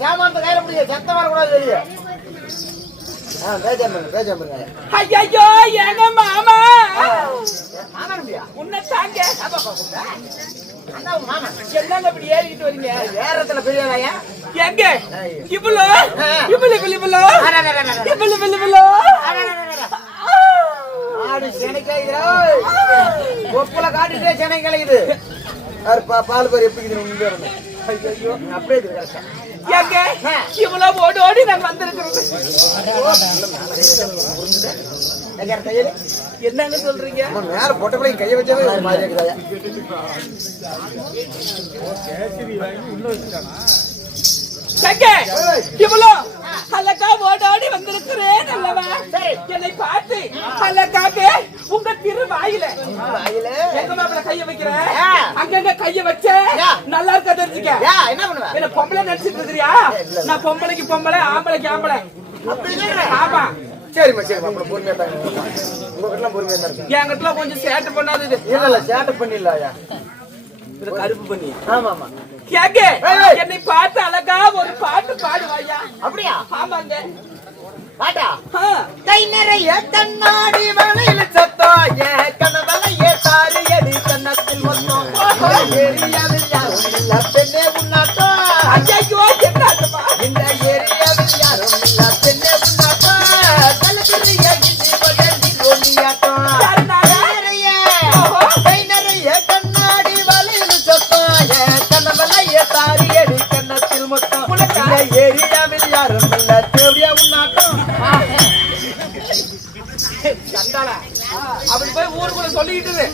சாமான் கையில பிடிக்க சத்தம் வரக்கூடாது வெளியே. ஐயோ எங்க மாமா உன்னை தாங்க என்னங்க இப்படி ஏறிக்கிட்டு வரீங்க? வேறத்துல பெரிய எங்க இவ்வளோ இவ்வளவு இவ்வளோ இவ்வளவு இவ்வளோ ஆடு செனை காய்கிறா ஒப்புல காட்டிட்டே செனை கலையுது. பால் பேர் எப்படி ஐயோ அப்படியே இருக்கு. எங்க இவ்வளவு ஓடி ஓடி நான் வந்திருக்கிறது. என்னன்னு சொல்றீங்க? மேல பொட்டை கையை வச்சாவே ஒரு மாதிரி இருக்குதா? இவ்வளோ அழகா ஓடாடி வந்திருக்கிறேன் அல்லவா? என்னை பார்த்து அழகாக உங்க திருவாயில எங்க மாப்பிள கைய வைக்கிறேன். அங்கங்க கைய வச்ச நல்லா இருக்க தெரிஞ்சுக்க. என்ன பண்ணுவ? என்ன பொம்பளை நடிச்சிட்டு இருக்கிறியா? நான் பொம்பளைக்கு பொம்பளை ஆம்பளைக்கு ஆம்பளை. ஆமா சரிம்மா சரிம்மா பொறுமையா தான் உங்ககிட்ட பொறுமையா தான் இருக்கு. என்கிட்ட கொஞ்சம் சேட்டை பண்ணாது. இல்ல சேட்டை பண்ணிடலாயா? கருப்பு பண்ணி. ஆமா ஆமா. கேங்க என்னை பார்த்து அழகா ஒரு பாட்டு பாடுவாயா? அப்படியா? ஆமாங்க. பாட்டா? கை நிறைய கண்ணாடி வளையல் சத்தம் கனவலையே தாரி எடி கண்ணத்தில் மொத்தம் ஏரியாவில் யாரும் இல்ல பெண்ணே உன்னாட்டோ. ஐயோ என்னாட்டமா இந்த ஏரியாவில் யாரும் இல்ல பெண்ணே உன்னாட்டோ. கலக்குறிய கிண்டி பகண்டி ஒன்னியாட்டம் கை நிறைய கண்ணாடி வளையல் சத்தம் கனவலையே தாரி எடி கண்ணத்தில் மொத்தம் இந்த ஏரியாவில் யாரும் இல்ல தேவையா உன்னாட்டம். அப்படி போய் ஊருக்குள்ள சொல்லிக்கிட்டு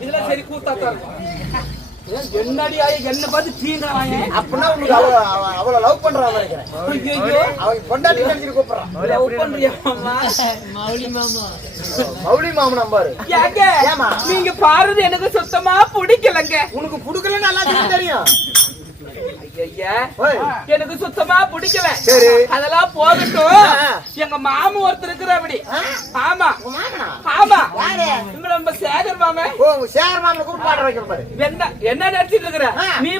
இதெல்லாம் சரி கூத்தாத்தா என்னடி என்ன பார்த்து தீங்கிறாங்க அப்படின்னா உங்களுக்கு அவ்வளவு லவ் பண்றான் நினைக்கிறேன். அவங்க கொண்டாடி நினைச்சிட்டு கூப்பிடுறான். லவ் பண்றியா மௌலி மாமன் நம்பாரு. நீங்க பாருது எனக்கு சுத்தமா பிடிக்கலங்க. உனக்கு பிடிக்கலன்னு எல்லாத்துக்கும் தெரியும். எனக்கு சுத்தமா பிடிக்கல. சரி அதெல்லாம் போகட்டும். எங்க மாமு ஒருத்தர் இருக்கிற அப்படி. ஆமா ஆமா நம்ம சேகர் மாம. சேகர் மாமன் கூப்பிட்டு பாடுற வைக்கிற பாரு. என்ன என்ன நடிச்சிட்டு இருக்கிற? நீ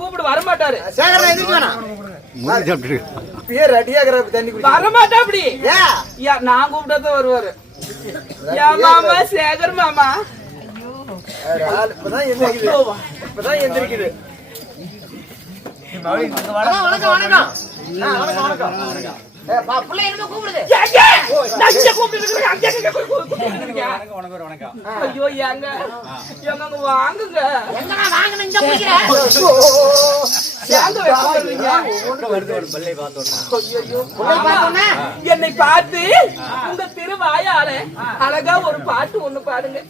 கூப்பிட்டு வரமாட்டாரு. சேகர் எதுக்கு வேணாம் பேர் அடியாகிற தண்ணி வரமாட்டா அப்படி. நான் கூப்பிட்டதான் வருவாரு. என் மாமா சேகர் மாமா இப்பதான் எந்திரிக்குது. இப்பதான் எந்திரிக்குது. வணக்கம் வணக்கம் வணக்கம் வணக்கம் வணக்கம். ஐயோ ஏங்க எங்க வாங்குங்க. என்னை பார்த்து உங்க திருவாயால அழகா ஒரு பாட்டு ஒண்ணு பாடுங்க.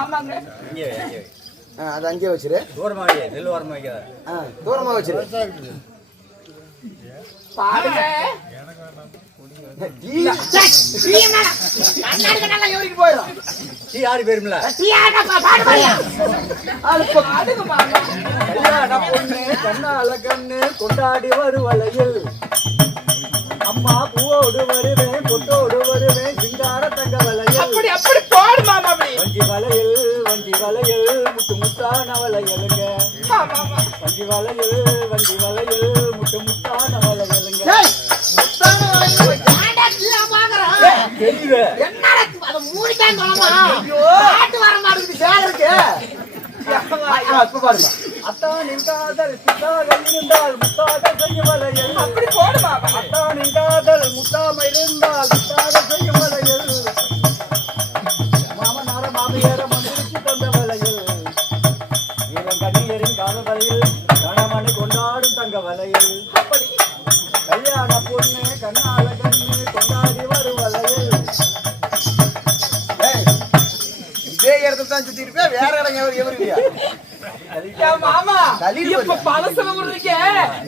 ஆமாங்க. அது அங்கே வச்சிரு. தூரமா வச்சிரு. பாடுங்க. கொண்டாடி வருவலையில் அம்மா பூவோடு வருவேன் பொட்டோடு வருவேன் சிங்கார தங்க வலையில். அப்படி அப்படி பாடு மாமா. வஞ்சி வலையில் முட்டு முத்தான வலையலுங்க. வஞ்சி வலையில் முட்டு முத்தான வலையலுங்க. அத்தான் நின்றாதல் இருந்தால் முத்தாக செய்யும் வலையல். அப்படி போடுமா. அத்தான் நின்றாதல் முத்தாம இருந்தால் முத்தாக செய்யும் வலையல். மாமனார மாமியார மந்திரிச்சு தந்த வலையில் இவன் கண்ணீரின் காதல் வலையில் கணவனை கொண்டாடும் தங்க வலையில். அப்படி கல்யாண பொண்ணு கண்ணால கண்ணு கொண்டாடி வரும் வலையில். இதே இடத்துல தான் சுத்தி இருப்பேன். வேற இடம் எவருக்கியா? மாமா இப்ப பழசல விடுறீங்க.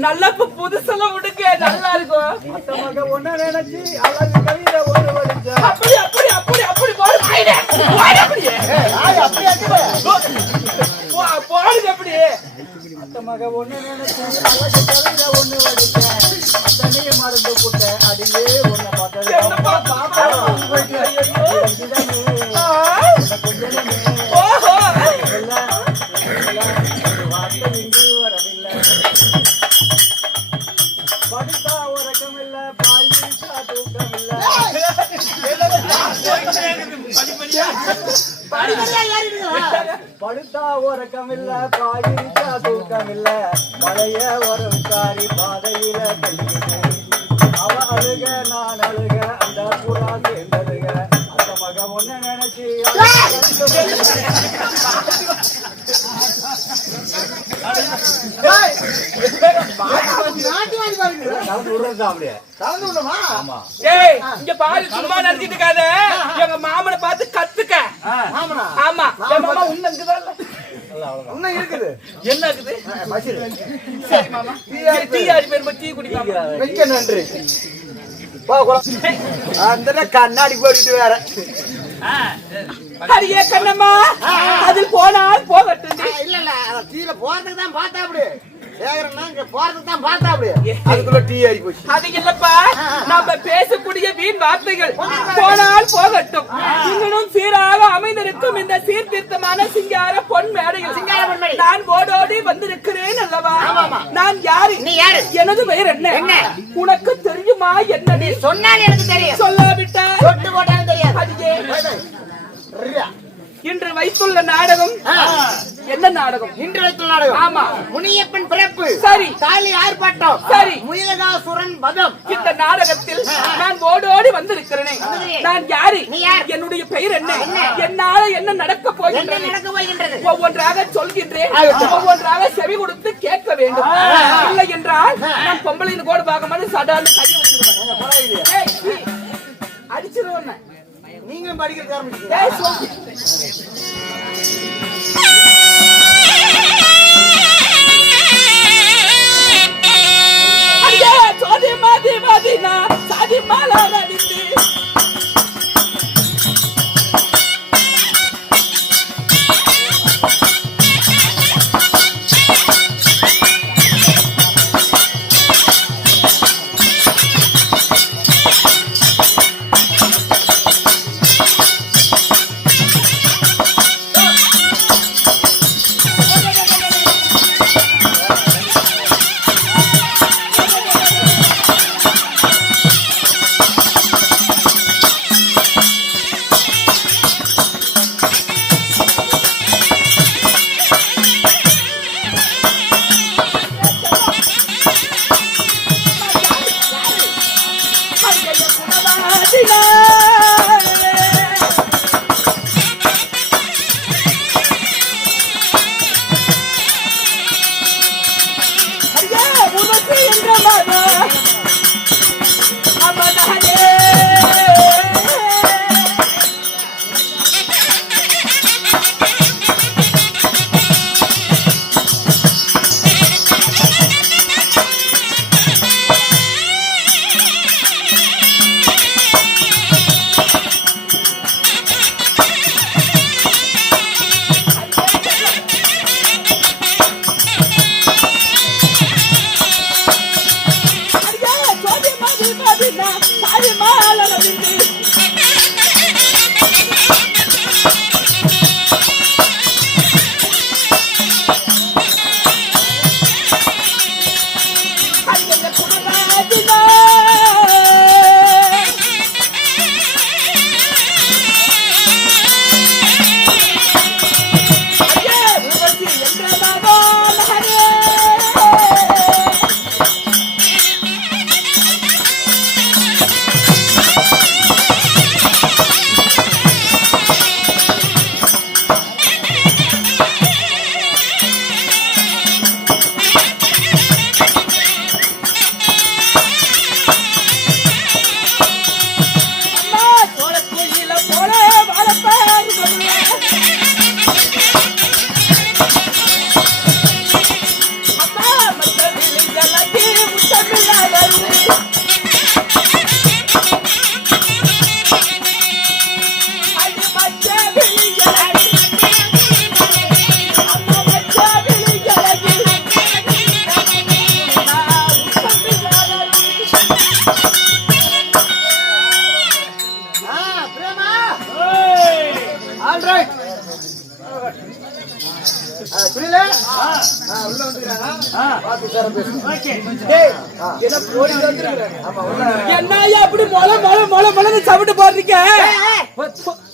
நல்லா இப்ப புதுசெல்லாம் விடுங்க. நல்லா இருக்கும். மொத்தமாக ஒண்ணு நினைச்சு அழகு கவிதை ஒரு வலிச்ச. அப்படி அப்படி அப்படி அப்படி போடு. போடுங்க அப்படி. மொத்தமாக ஒண்ணு நினைச்சு அழகு கவிதை ஒண்ணு வலிச்ச. அத்தனையும் மருந்து போட்ட அடியே ஒண்ணு பார்த்தேன். ஓஹோ படுத்தா உறக்கமில்ல பாய் தூக்கமில்ல படுத்தா உறக்கமில்ல பாயிருச்சா தூக்கமில்ல மழைய உறவுக்காரி பாதையில அவ அழுக நான் அழுக அந்த புறா சேர்ந்ததுக அந்த மகம் ஒண்ணு நினைச்சு இங்க பாரு சும்மா நினைச்சிட்டு இருக்காத எங்க மாமனை பார்த்து கத்துக்க ஆமா மாமா உன்ன இருக்குது என்ன இருக்குது சரி மாமா டீ ஆடி பேர் டீ குடிக்கலாம் மிக்க நன்றி அந்த கண்ணாடி போட்டுட்டு வேற அடியே கண்ணம்மா அதில் போனால் போகட்டும் இல்ல இல்ல கீழே போறதுக்கு தான் பார்த்தா அப்படி போறதுக்கு தான் பார்த்தா அப்படி அதுக்குள்ள டீ ஆகி போச்சு அது இல்லப்பா நம்ம பேசக்கூடிய வீண் வார்த்தைகள் போனால் போகட்டும் இன்னும் சீராக அமைந்திருக்கும் இந்த சீர்திருத்தமான சிங்கார பொன் மேடைகள் நான் ஓடோடி வந்திருக்கிறேன் அல்லவா நான் யாரு எனது பெயர் என்ன உனக்கு தெரியுமா என்ன நீ சொன்னால் எனக்கு தெரியும் சொல்லாவிட்டா சொட்டு போட்டாலும் தெரியாது இன்று வைத்துள்ள நாடகம் என்ன நாடகம் இன்று வைத்துள்ள நாடகம் ஆமா முனியப்பன் பிறப்பு சரி காளி ஆர்ப்பாட்டம் சரி முயலகாசுரன் வதம் இந்த நாடகத்தில் நான் ஓடோடி வந்திருக்கிறேன் நான் யாரு என்னுடைய பெயர் என்ன என்னால என்ன நடக்க போகின்றது ஒவ்வொன்றாக சொல்கின்றேன் ஒவ்வொன்றாக செவி கொடுத்து கேட்க வேண்டும் இல்லை என்றால் நான் பொம்பளைன்னு கூட பார்க்க மாதிரி சடான்னு கையை வச்சிருவேன் அடிச்சிருவேன் நீங்களும் படிக்கிறது சாதி மாதி மாதினா சாதி மாலா நடித்து உள்ள வந்துக்கிறாங்க. பார்த்து சார் பேசுங்க. டேய், என்ன போலீஸ் வந்துருக்காங்க. ஆமா உள்ள. என்னய்யா அப்படி மொளன்னு சவுண்டு போடுறீங்க?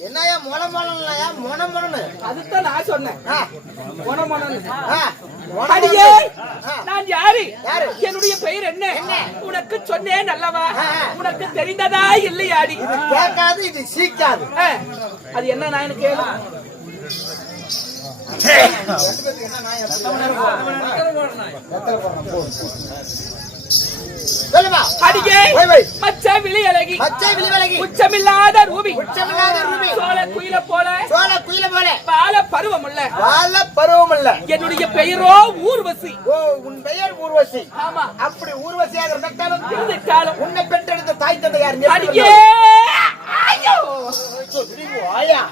என்னையா மொளமொளன்லையா மொனமொனன்னு அதுதான் நான் சொன்னேன். மொளன்னு. ஆ, அடியே, நான் யாரு? யாரு? என்னுடைய பெயர் என்ன? உனக்கு சொன்னேன் அல்லவா? உனக்கு தெரிந்ததா இல்லையாடி? கேட்காது இது சீக்காது. அது என்ன நான் கேளு. சொல்லுமா அடியே, வை, வை. மச்ச விழி அழகி, பச்சை விழிவழகி உச்சமில்லாத ரூபி, உச்சமில்லாத ரூபி சோழ குயில போல சோழ குயில போல பால பருவமுள்ள வாழ பருவம் இல்ல. என்னுடைய பெயரோ ஊர்வசி. ஓ, உன் பெயர் ஊர்வசி. ஆமா, அப்படி ஊர்வசியாக இருந்தாலும் இருந்துட்டாலும் உன்னை பெற்றெடுத்த தாய் தந்தை யார்? அடியே, ஐயோ, ஆயா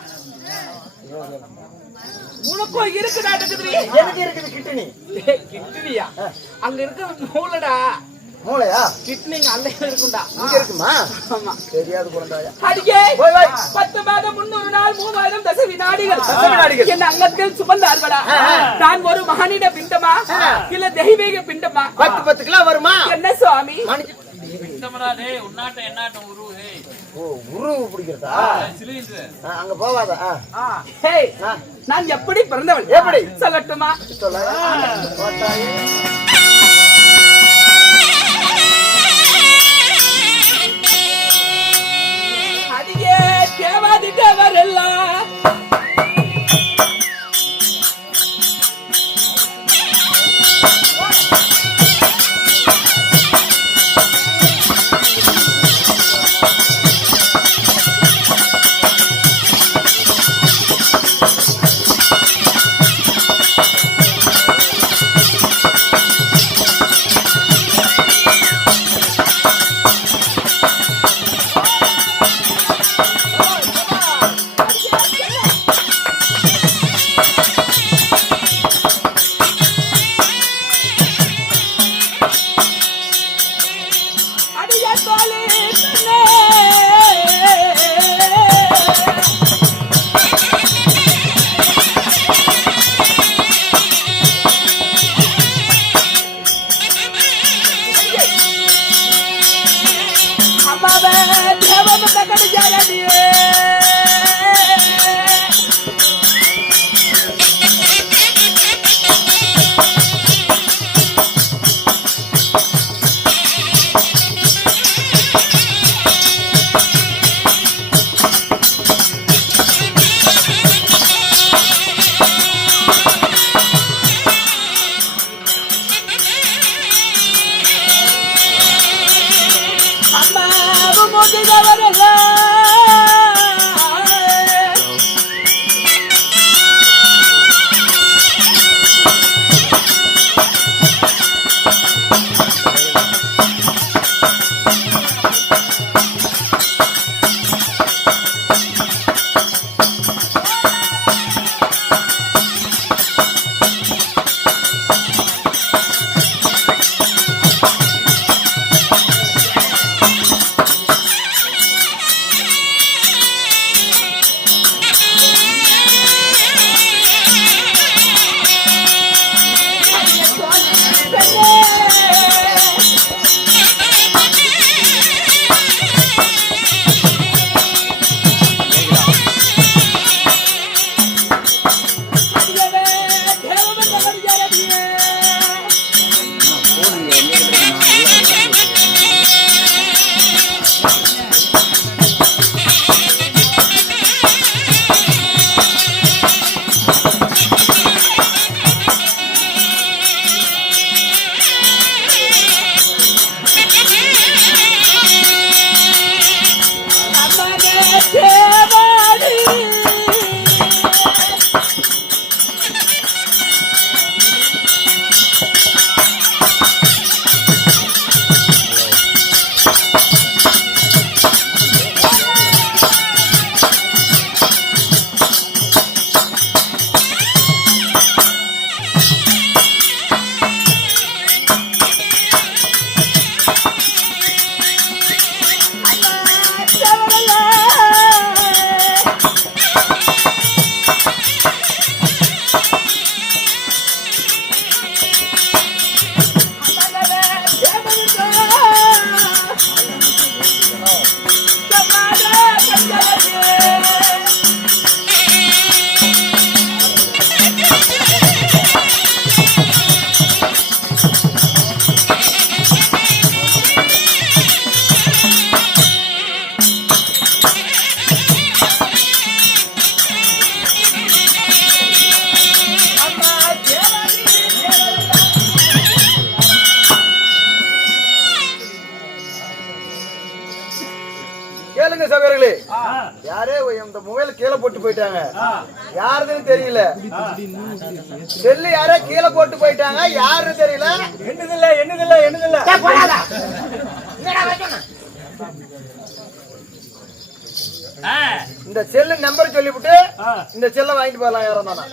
உனக்கும் இருக்கு நாட்டுக்குதுரி. எனக்கு இருக்குது கிட்னி. கிட்னியா? அங்க இருக்க மூலடா. மூளையா? கிட்னி அல்லையில இருக்கும்டா. இங்க இருக்குமா? ஆமா. தெரியாது குழந்தையா. அடியே, போய் வை. 10 மாதம் 300 நாள் 3000 தச வினாடிகள் தச வினாடிகள். என் அங்கத்தில் சுமந்தார்களா? நான் ஒரு மகனிட பிண்டமா இல்ல தெய்வீக பிண்டமா? 10 கிலோ வருமா? என்ன சுவாமி? மணிக்கு ஓ, உருவு பிடிக்கிறதா? அங்க போவாத. ஹே, நான் எப்படி பிறந்தவள்? எப்படி? சொல்லட்டுமா? சொல்ல. போட்டாயே. அடியே, தேவாதி தேவரெல்லாம் சகோதரர்களே, யாரே இந்த மொபைல கீழே போட்டு போயிட்டாங்க. யாருன்னு தெரியல. செல்லு யாரோ கீழே போட்டு போயிட்டாங்க. யாருன்னு தெரியல. என்னதில்ல. இந்த செல்லு நம்பர் சொல்லிவிட்டு இந்த செல்ல வாங்கிட்டு போகலாம். யாரும் தானா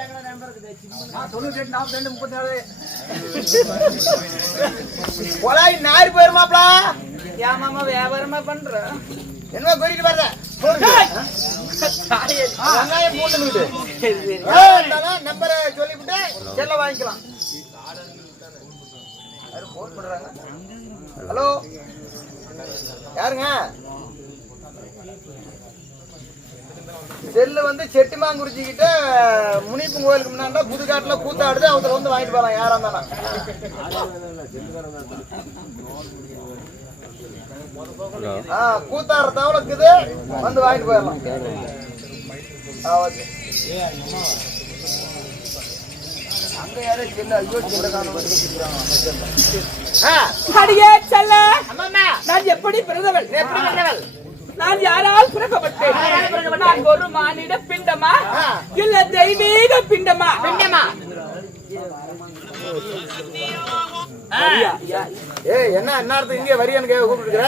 98 நாரி போயிருமாப்ல. ஏமாமா வியாபாரமா பண்ற என்ன குறிட்டு பாருங்க. வெங்காயம் பூண்டு நம்பரை சொல்லிவிட்டு செல்ல வாங்கிக்கலாம். ஹலோ, யாருங்க? செல்லு வந்து செட்டிமாங்குறிச்சி கிட்ட முனிப்பு கோயிலுக்கு முன்னாடி புதுக்காட்டுல கூத்தாடுது. அவங்க வந்து வாங்கிட்டு போகலாம். யாரா இருந்தாலும் கூத்தாடுற தவளை இருக்குது. வந்து வாங்கிட்டு போயிடலாம். அங்க யாரே செல்லு ஐயோ அடியே செல்ல, நான் எப்படி பிறந்தவள்? நான் யாரால் பிறக்கப்பட்டேன்? நான் ஒரு மானிட பிண்டமா இல்ல தெய்வீக பிண்டமா? என்ன அர்த்தம்? இங்க வரியான்னு கூப்பிட்டு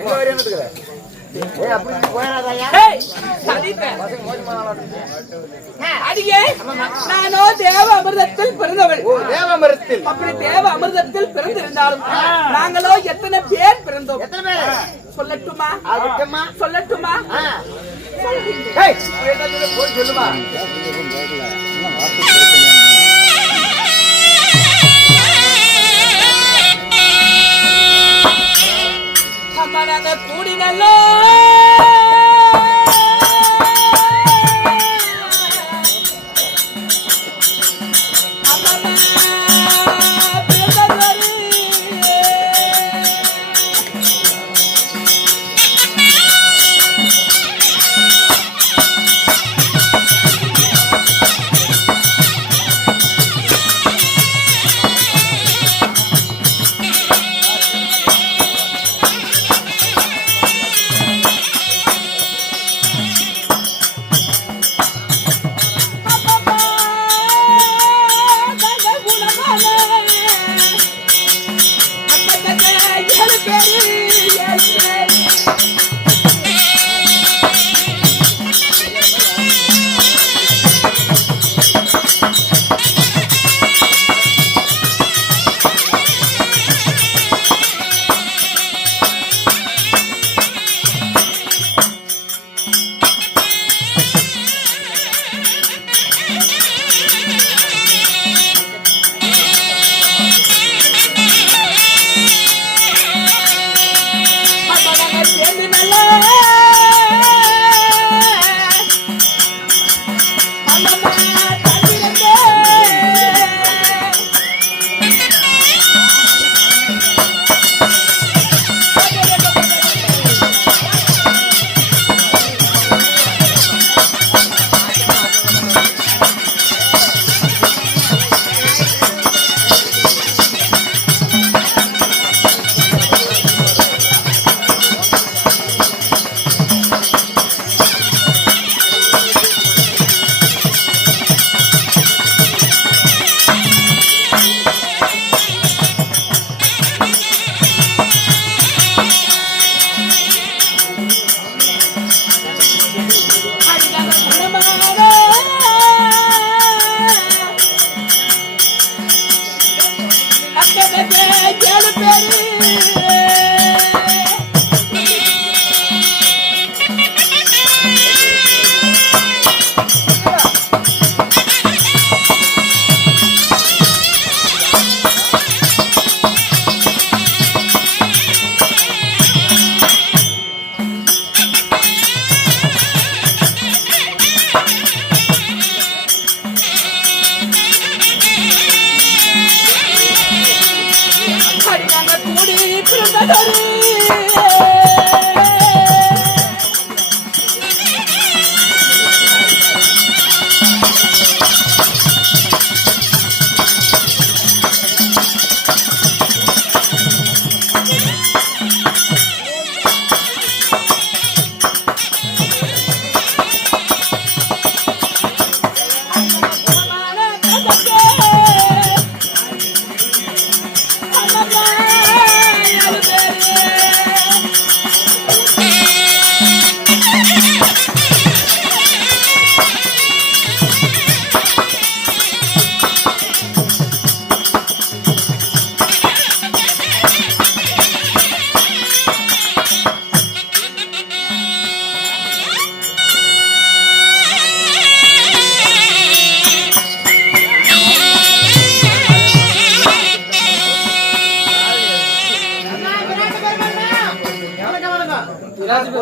எங்க வரியான்னு இருக்கிற? அப்படி போயிடாதாயா? அடியே, நானோ தேவ அமிர்தத்தில் பிறந்தவள். தேவ அமிர்தத்தில்? அப்படி தேவ அமிர்தத்தில் பிறந்திருந்தாலும் நாங்களோ எத்தனை பேர் பிறந்தோம்? எத்தனை பேர் சொல்லட்டுமா? சொல்லட்டுமா? போய் சொல்லுமா. அம்மா நாங்க கூடினல்லோ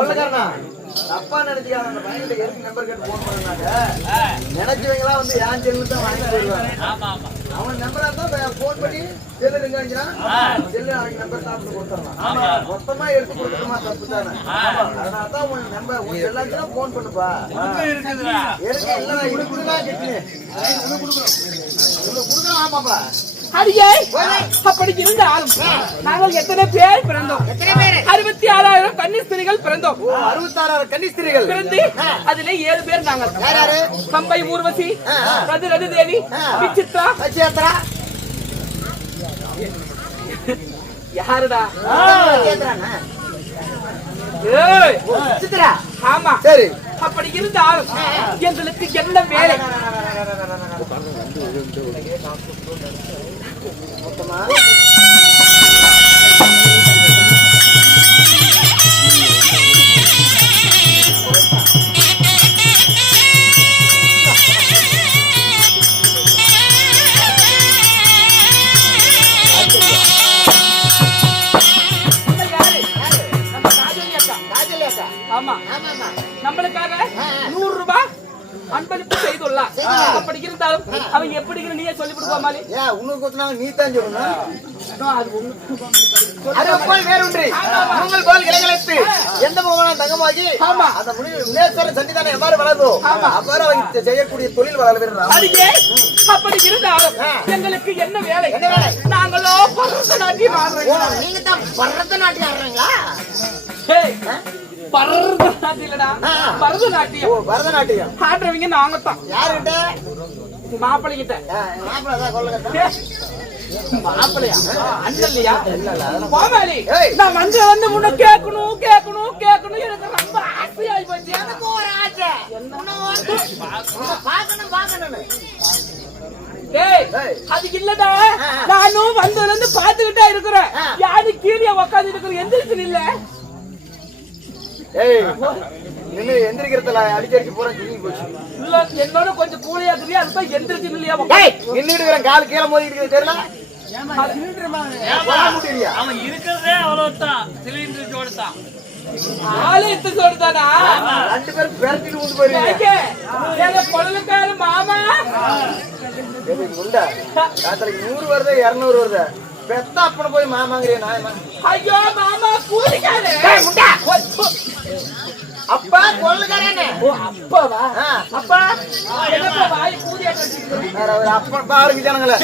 கொள்ளக்காரனா தப்பா நினைச்சுக்காத அந்த பையன்கிட்ட எதுக்கு நம்பர் கேட்டு போன் பண்ணாங்க நினைச்சவங்களா வந்து என் செல்லு தான் வாங்கி போயிருவாங்க அவன் நம்பரா தான் போன் பண்ணி செல்லு இருக்காங்கன்னா செல்லு அவங்க நம்பர் தான் கொடுத்துடலாம் மொத்தமா எடுத்து கொடுக்கணுமா தப்பு தானே அதனால தான் உன் நம்பர் உன் எல்லாத்தையும் போன் பண்ணுப்பா இருக்கு இல்ல இது கொடுக்கலாம் கேட்டு கொடுக்கலாம் ஆமாப்பா அடியே அப்படி இருந்தாலும் நாங்கள் எத்தனை பேர் பிறந்தோம் 66,000 கன்னிஸ்திரிகள் பிறந்தோம் 66,000 கன்னிஸ்திரிகள் பிறந்து அதுல 7 பேர் நாங்கள் பம்பை ஊர்வசி ரது தேவி விசித்ரா யாருடா சித்ரா ஆமா சரி அப்படி இருந்தாலும் எங்களுக்கு என்ன வேலை மொத்தமா ஆமா நம்மளுக்காக 100 ரூபாய் அன்பளிப்பு செய்துள்ளார் அப்படி இருந்தாலும் அவன் எப்படி நீயே சொல்லி கொடுப்பா மாலி உனக்கு கொத்துனாங்க நீ தான் சொல்லணும் அது போல் வேறொன்று உங்கள் போல் இளைஞர்களுக்கு எந்த மோகனம் தங்கமாகி அந்த முனீஸ்வரன் சன்னிதானம் எவ்வாறு வளர்ந்தோ அவ்வாறு அவங்க செய்யக்கூடிய தொழில் வளர்கிறார் அடியே அப்படி இருந்தாலும் எங்களுக்கு என்ன வேலை நாங்களோ பரதநாட்டியம் ஆடுறோம் நீங்க தான் பரதநாட்டியம் ஆடுறீங்களா பரதநாட்டியம் பரதநாட்டியம் ஆடுறவங்க நாங்க தான் யாருகிட்ட மாப்பிள்ளை கிட்ட மாப்பிள்ளையா அண்ணல்லையா கோமாளி நான் வந்து முன்ன கேட்கணும் கேட்கணும் கேட்கணும் எனக்கு ரொம்ப ஆசையாயி போச்சு எனக்கு ஒரு ஆசை அது இல்லடா நானும் வந்ததுல இருந்து பாத்துக்கிட்டே இருக்கிறேன் யாரு கீழே உக்காந்து இருக்கிற எந்திரிச்சு இல்ல நின்னு எந்திரிக்கிறதுல அடிக்கடிக்கு போறேன் சொல்லி போச்சு இல்ல என்னோட கொஞ்சம் கூலியா தெரியா அதுதான் எந்திரிச்சு இல்லையா நின்னுட்டு கால் கீழே மோதிட்டு தெரியல அவன் இருக்கிறதே அவ்வளவுதான் சிலிண்டர் தான் ஆலயத்து சொல்றதானா 2 பேரும் பேரத்திட்டு கொண்டு போறீங்க கொள்ளக்கார மாமா முண்டா 100 வருது 200 வருது பெத்த அப்பன போய் மாமாங்கிறேன் ஐயோ மாமா கூலிக்காரே முண்டா அப்பா கொள்ளக்காரனே அப்பாவா அப்பா என்னப்பா வாய் கூதியா கட்டிட்டு அப்பன் பாருங்க ஜனங்களே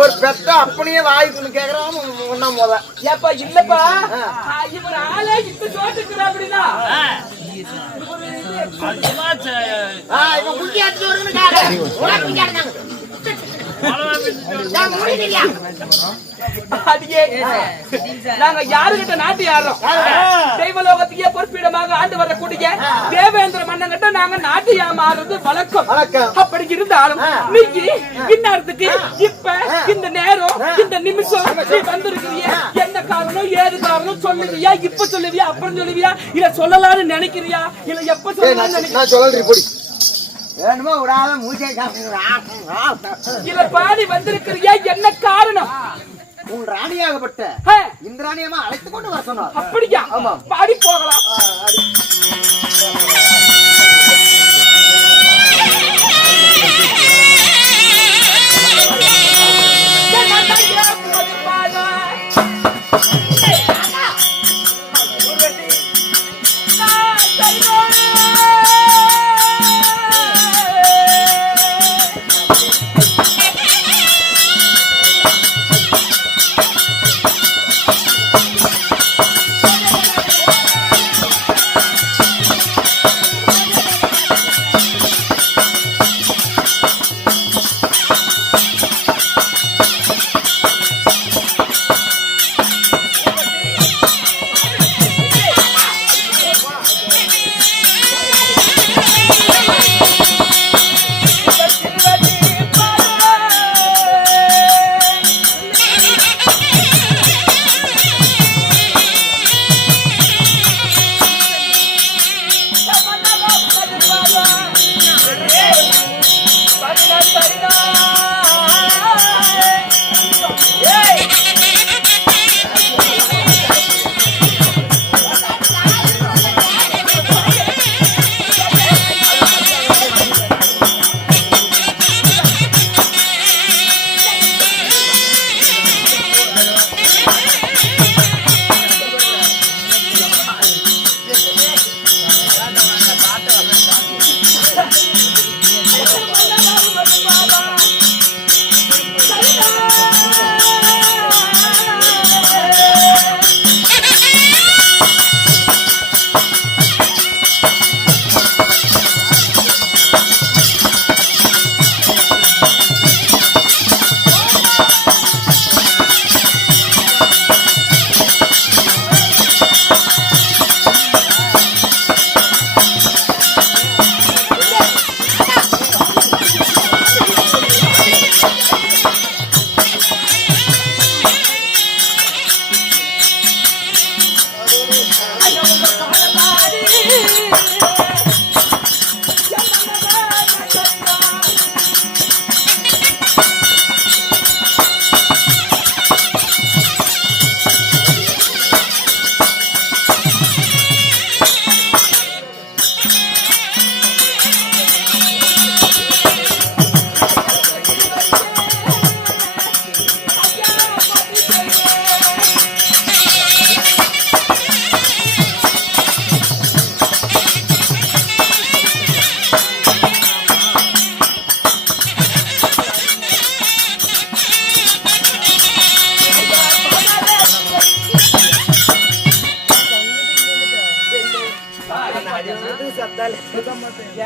ஒரு பெத்த அப்பனையே வாய்க்குன்னு கேக்குறான் ஒண்ணா மொத ஏப்பா இல்லப்பா இவர் ஆளே இப்ப சோட்டுக்குற அப்படினா இவன் குட்டி அடிச்சு வருதுன்னு காடு உனக்கு கேட்டாங்க நாங்க யாருகிட்ட நாட்டு யாரோம் தெய்வலோகத்துக்கே பொறுப்பிடமாக ஆண்டு வரக்கூடிய தேவேந்திர மன்னன் கிட்ட நாங்க நாட்டு ஏமாறுறது வழக்கம் அப்படி இருந்தாலும் நீங்க இந்நேரத்துக்கு இப்ப இந்த நேரம் இந்த நிமிஷம் நீ வந்திருக்கிறிய என்ன காரணம் ஏது காரணம் சொல்லுவியா இப்ப சொல்லுவியா அப்புறம் சொல்லுவியா இல்ல சொல்லலாம்னு நினைக்கிறியா இல்ல எப்ப சொல்லலாம்னு வேணுமா விடாத மூச்சை இல்ல பாதி வந்திருக்கிறியா என்ன காரணம் உன் ராணியாகப்பட்ட இந்த ராணியமா அழைத்து கொண்டு வர சொன்னார் அப்படியா பாடி போகலாம்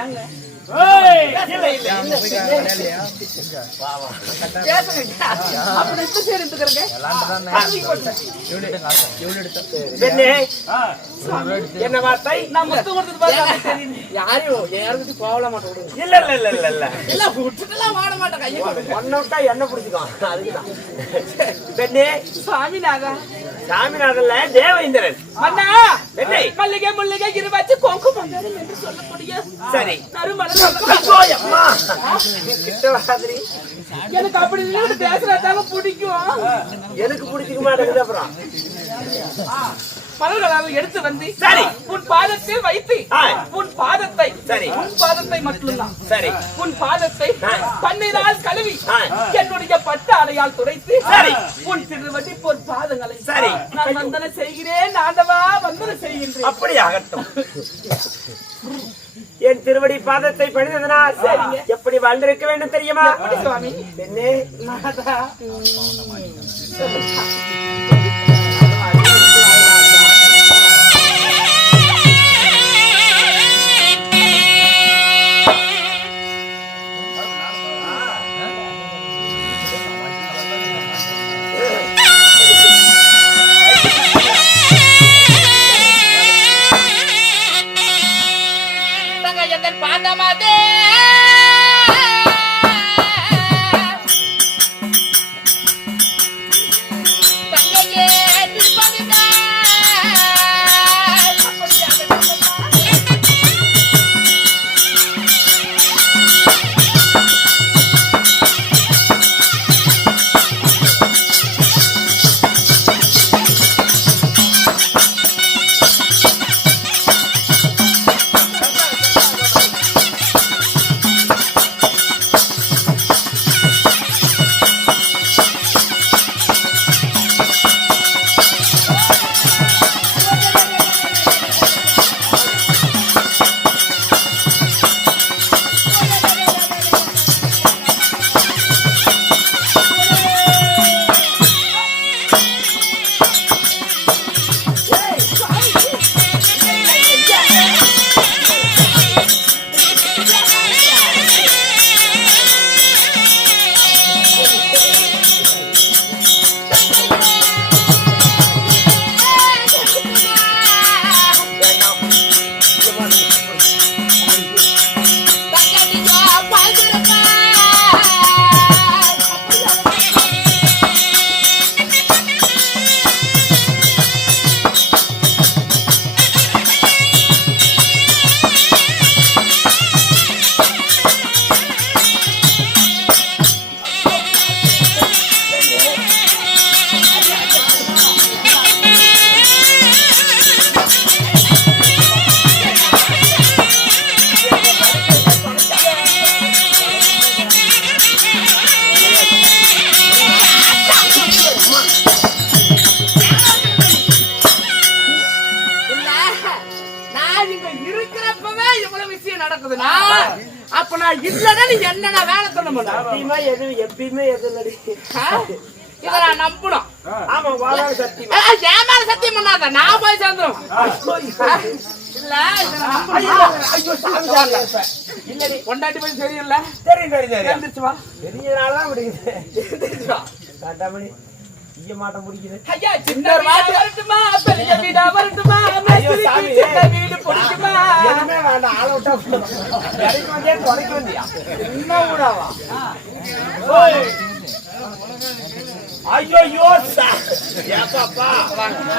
ஏங்க ஏய், அப்படி இந்த சைடு எடுத்துக்கிறேங்க என்ன வார்த்தை? நான் முத்தம் கொடுத்தது பார்த்து தெரியும் யாரும் போகல மாட்டோம். இல்ல விட்டுட்டுலாம் வாட மாட்டேன் கையை ஒன்னோட்டா என்ன பிடிச்சிக்கோ அதுக்குதான். பெண்ணே சாமிநாதா சாமிநாதன்ல தேவேந்திரன். அண்ணா பெண்ணே மல்லிகை முல்லிகை இருவாச்சு கொங்கு மந்தாரம் என்று சொல்லக்கூடிய சரி. நறுமணம் ஐயோ, அம்மா. கிட்ட வராதடி. எனக்கு அப்படி இல்ல பேசுறதாங்க பிடிக்கும். எனக்கு பிடிச்சிக்க மாட்டேங்குது. அப்புறம் மலர்களால் எடுத்து வந்து சரி உன் பாதத்தில் வைத்து உன் பாதத்தை சரி உன் பாதத்தை மட்டும்தான் சரி உன் பாதத்தை பன்னீரால் கழுவி என்னுடைய பட்டு அடையால் துடைத்து சரி உன் திருவடி பொன் பாதங்களை சரி நான் வந்தன செய்கிறேன். ஆண்டவா வந்தன செய்கின்றேன். அப்படி ஆகட்டும். என் திருவடி பாதத்தை பணிந்ததனால் எப்படி வாழ்ந்திருக்க வேண்டும் தெரியுமா சுவாமி? பெண்ணே நாதா நடக்குதுன்னா அப்ப நான் இல்லன்னா நீ என்ன வேலை சொல்ல மாட்டேன். எப்பயுமே எதிரி இத நான் நம்பணும். ஆமா வாழ சத்தியம் ஏமாற சத்தியம் பண்ணாத நான் போய் சேர்ந்துரும். இல்ல இல்ல கொண்டாட்டி போய் தெரியல. தெரியும் தெரியும் எந்திரிச்சு வா. பெரியனாலதான் முடியுது. எந்திரிச்சு வா. காட்டாமணி இங்க மாட்ட முடிக்குது. ஐயா சின்ன வீடு வரட்டுமா பெரிய வீடா வரட்டுமா சின்ன வீடு பிடிக்குமா எதுவுமே வேண்டாம். ஆள விட்டா இறக்கி வந்தே தொடக்க வந்தியா என்ன ஊடாவா? ஐயோ ஏப்பாப்பா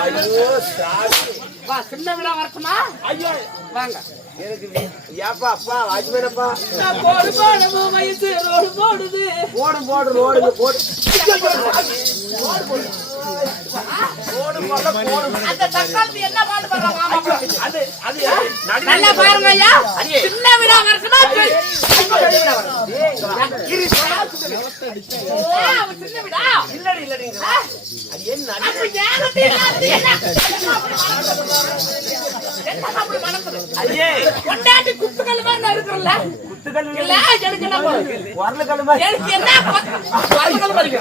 ஐயோ சாமி வா சின்ன வீடா வரட்டுமா? ஐயோ வாங்க எனக்கு ஏப்பா அப்பா வாட்ச்மேனப்பா போடு போடு வயசு ரோடு போடுது போடு போடு ரோடு போடு அந்த தக்காளி என்ன பாட்டு பண்றாங்க? அது அது நல்லா பாருங்க ஐயா. சின்ன வீடா வரட்டுமா சின்ன வீடா இல்லடி இல்லடி அது என்ன ஐயே கொண்டாட்டி குத்துக்கல் மாதிரி இருக்குல்ல குத்துக்கல் இல்ல எனக்கு என்ன வரல கல்லுமா எனக்கு என்ன குத்துக்கல் மாதிரி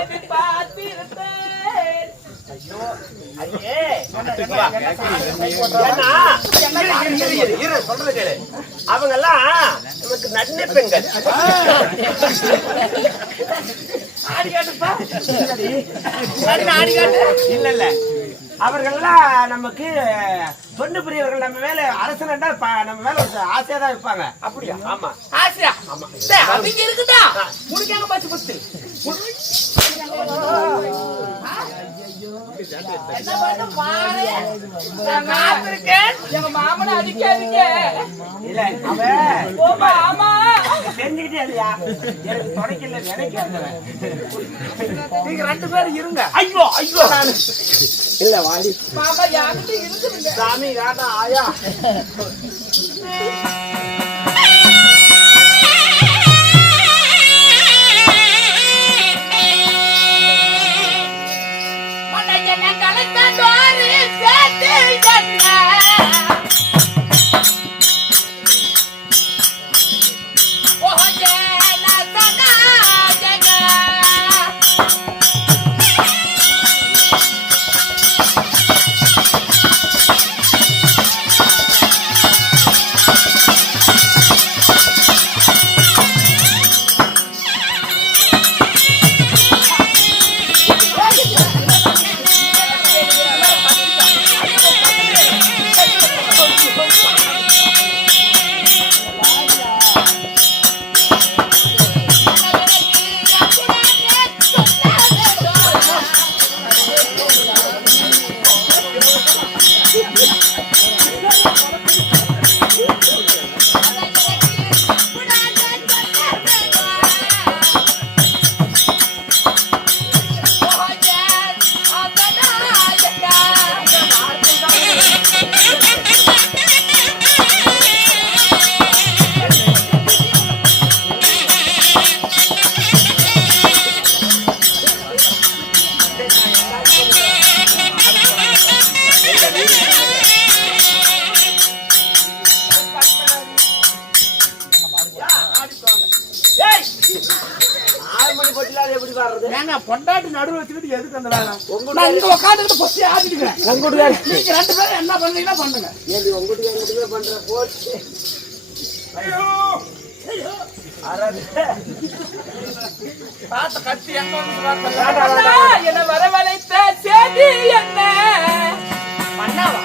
எதிர்பார்த்திருந்தேன். அவங்க எல்லாம் நமக்கு நன்மை பெண்கள். இல்ல இல்ல அவர்கள்லாம் நமக்கு தொண்டு புரியவர்கள். நம்ம மேல அரசனண்டா நம்ம மேல ஆசையா தான் இருப்பாங்க. அப்படியா? ஆமா, ஆசையா. ஆமா, அவங்க இருக்குதா முடிக்காம பச்சு பத்து எங்க மாமனை அடிக்காதீங்க. இல்ல ஆமா தெரிஞ்சுக்கிட்டே இல்லையா? எனக்கு தொடக்கல நினைக்கிறேன். நீங்க 2 பேரும் இருங்க. ஐயோ ஐயோ இல்ல வாடி மாமா யார்கிட்ட இருக்குதுங்க? சாமி ராதா ஆயா பொண்டாட்டி நடுவில் வச்சுக்கிட்டு எதுக்கு அந்த வேலை? நான் இங்க உட்காந்துக்கிட்டு பொத்தி ஆடிட்டுக்கிறேன். நீங்க 2 பேரும் என்ன பண்றீங்கன்னா பண்ணுங்க. உங்ககிட்ட பண்ற போச்சு. பார்த்த கத்தி எங்க என்ன வரவழைத்த சேதி என்ன பண்ணாவா?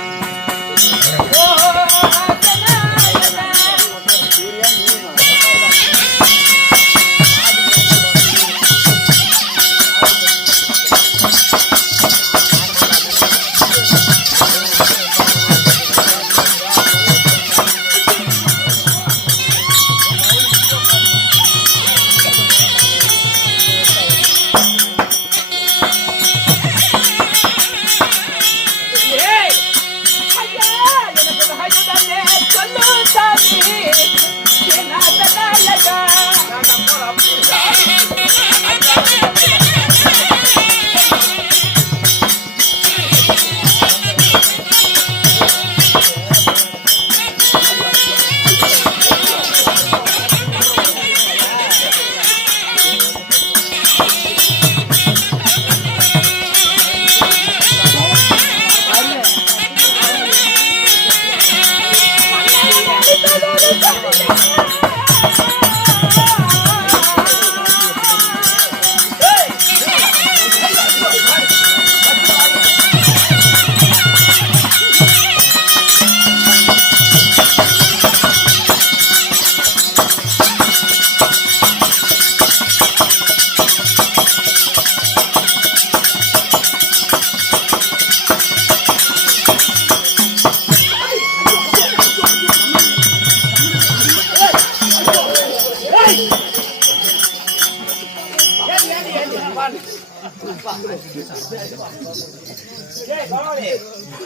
ஏய் கோமாளி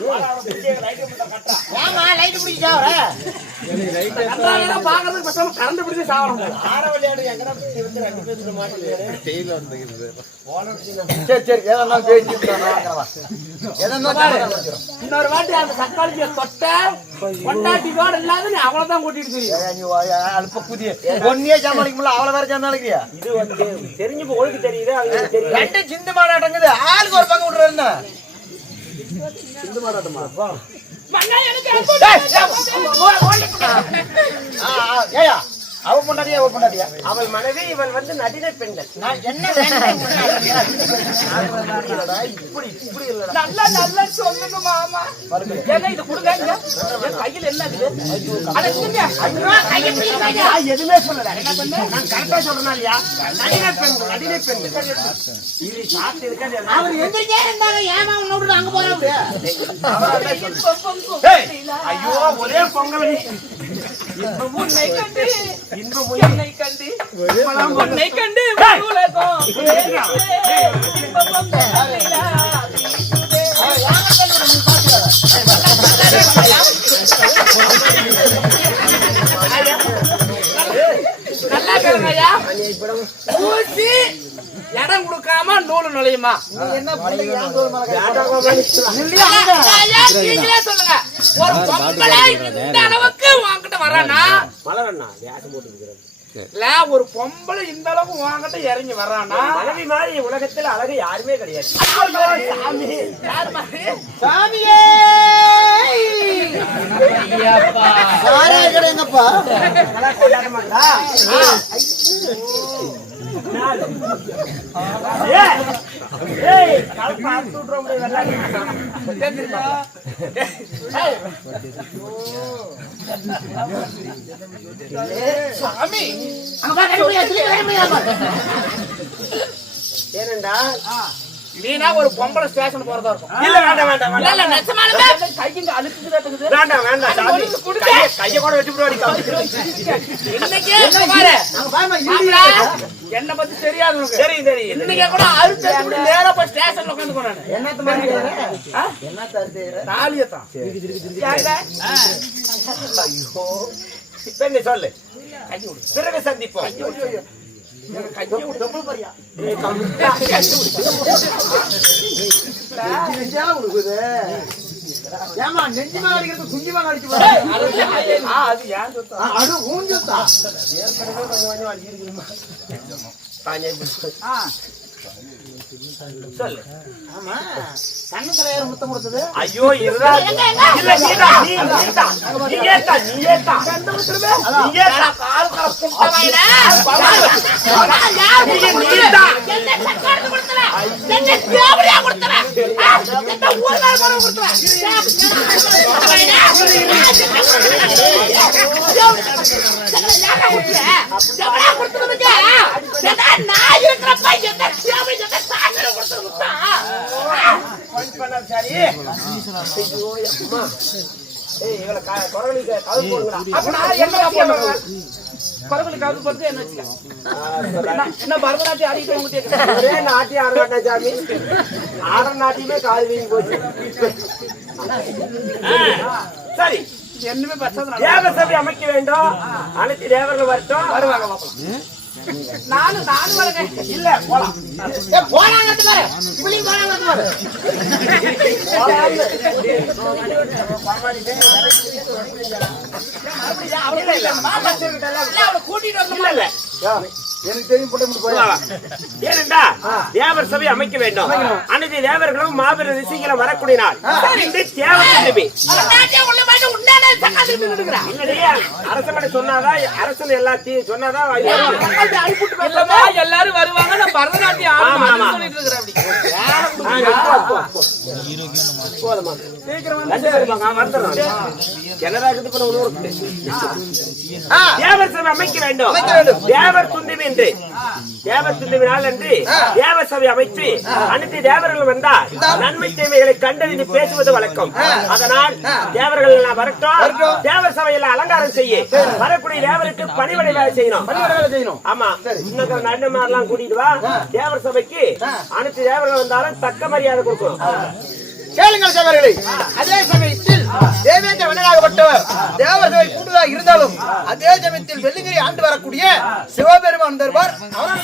வாடா புடிங்க லைட் போட்டு கட்டா ஏமா லைட் பிடிச்சா வர கட்டால பாக்கிறதுக்கு பசங்க கரண்ட் பிடிச்சு சாவணும் ஆற விளையாடு எங்கடா வந்து ரெண்டு பேருக்கு மாட்டீங்க டெய்ல வந்துக்குது சரி சரி ஏதோ பேசிட்டு இன்னொரு வாட்டி அந்த தக்காளியை தொட்ட கொண்டாட்டியோட இல்லாத நீ அவ்வளவுதான் கூட்டிட்டு அல்ப புதிய ஒன்னே சமாளிக்க முடியல அவ்வளவு வேற சமாளிக்கிறியா இது வந்து தெரிஞ்சு ஒழுங்கு தெரியுது அவங்க தெரியும் ரெண்டு சிந்து மாடாட்டங்குது ஆளுக்கு ஒரு பங்கு விட்டுறாருன்னா சிந்து மாடாட்டமா மண்ணா எனக்கு ஏயா அவ பொண்டாட்டியா அவ பொண்டாட்டியா அவள் மனைவி இவள் வந்து நடிகை பெண்கள் நான் என்ன இப்படி இப்படி இல்லடா நல்லா நல்லா சொல்லுங்க மாமா ஏங்க இது கொடுங்க இங்க. என் கையில என்ன இருக்குது அட கொடுங்க கையை பிடிங்க நான் எதுவுமே சொல்லல நான் கரெக்டா சொல்றேனா இல்லையா நடிகை பெண்கள் இது சாப்பிட்டு இருக்காது அவர் எந்திரிக்கே இருந்தாங்க ஏமா உன்னோட அங்க போறாரு ஐயோ ஒரே பொங்கல் உன்னை கண்டு என்னை கண்டு உன்னை கண்டு உலகம் நல்லா கேளுங்கய்யா ஊசி இடம் கொடுக்காம நூல் நுழையுமா என்ன பிள்ளைங்க ஏன் தோல் மேல நீங்களே சொல்லுங்க ஒரு பொம்பளை இந்த அளவுக்கு வாங்கிட்டு வரானா மலரண்ணா வியாசம் போட்டு இல்ல ஒரு பொம்பளை இந்த அளவுக்கு வாங்கிட்டு இறங்கி வரானா மனைவி மாதிரி உலகத்துல அழகு யாருமே கிடையாது சாமி யாரு மாதிரி சாமியே சாரே கிடையாங்கப்பா கொண்டாட மாட்டா ஏய் கலப்பா அத்துறோம் வெள்ளாடி சாமி ஏனண்டா நீனா ஒரு பொம்பளை ஸ்டேஷன் போறதா இருக்கும் இல்ல வேண்டாம் வேண்டாம் இல்ல இல்ல நிஜமாலுமே கைங்க அழுத்துக்குது வேண்டாம் வேண்டாம் கைய கூட வெட்டி போடுவாடி இன்னைக்கே பாரு மாப்ள என்ன பத்தி தெரியாது உனக்கு தெரியும் தெரியும் இன்னைக்கே கூட அழுத்து நேரா போய் ஸ்டேஷன்ல உட்கார்ந்து போறானே என்னத்த மாதிரி என்ன தருது தாலியத்தான் ஐயோ பெண்ணே சொல்லு பிறகு சந்திப்போம் ஏமா நெஞ்சு மேல அடிக்கிறது குஞ்சு மேல அடிச்சு அது ஏன் சொத்தா அது ஊஞ்சத்தா சொல்லு ஆமா கண்ணத்துல யாரும் முத்தம் கொடுத்தது ஐயோ இதுதான் இல்ல நீயேட்டா கால் கலப்புட்டவையில என்ன சக்காரத்து கொடுத்தற என்ன தேவடியா கொடுத்தற என்ன ஒரு நாள் போற கொடுத்தற நான் இருக்கிறப்ப என்ன தேவடி என்ன சாகர கொடுத்தா சரி ஐயோ அம்மா ஏய் இவள குரலுக்கு கவுல் போடுங்கடா அப்ப நான் என்ன பண்ணுவேன் குரலுக்கு கவுல் போட்டு என்ன வச்சுக்க என்ன பரதநாட்டியம் ஆடிட்டு உங்ககிட்ட ஒரே நாட்டியம் ஆட மாட்டேன் சாமி ஆட நாட்டியமே கால் வீங்கி போச்சு சரி என்னமே பச்சது தேவ சபை அமைக்க வேண்டும் அனைத்து தேவர்கள் வரட்டும் வருவாங்க பாப்போம் நானும் வரங்க இல்ல போலாம் போனாங்க பாரு இப்படியும் போனாங்க பாரு கூட்டிட்டு வரணுமா இல்ல எனக்கு தெரியும் போட்டு போய் ஏனென்றா தேவர் சபை அமைக்க வேண்டும் அனைத்து தேவர்களும் மாபெரும் ரிஷிகளும் வரக்கூடிய நாள் இன்று தேவசபை அரசனை சொன்னாதான் அரசன் எல்லாத்தையும் சொன்னாதான் இல்லமா எல்லாரும் வருவாங்க நான் பரதநாட்டியம் ஆடுறேன் சொல்லிட்டு இருக்கிறேன் போதுமா சீக்கிரம் வந்துடுறோம் என்னடா இருக்குது இப்ப ஒண்ணு இருக்கு. தேவர் சபை அமைக்க வேண்டும் தேவர் துண்டிவு என்று தேவர் துண்டிவு நாள் என்று தேவர் சபை அமைத்து அனைத்து தேவர்கள் வந்தால் நன்மை தீமைகளை கண்டறிந்து பேசுவது வழக்கம். அதனால் தேவர்கள் எல்லாம் வரட்டும் தேவர் சபையில அலங்காரம் செய்ய வரக்கூடிய தேவருக்கு பணிவிடை வேலை செய்யணும். ஆமா இன்னும் நன்மைமாரெல்லாம் கூட்டிட்டு வா தேவர் சபைக்கு அனைத்து தேவர்கள் வந்தாலும் தக்க மரியாதை கொடுக்கணும். கேளுங்கள் தேவர்களே, அதே சமயத்தில் தேவேந்திர மன்னனாகப்பட்டவர் தேவர்களை கூடுதலாக இருந்தாலும் அதே சமயத்தில் வெள்ளிங்கிரி ஆண்டு வரக்கூடிய சிவபெருமான் தருவார் அவரால்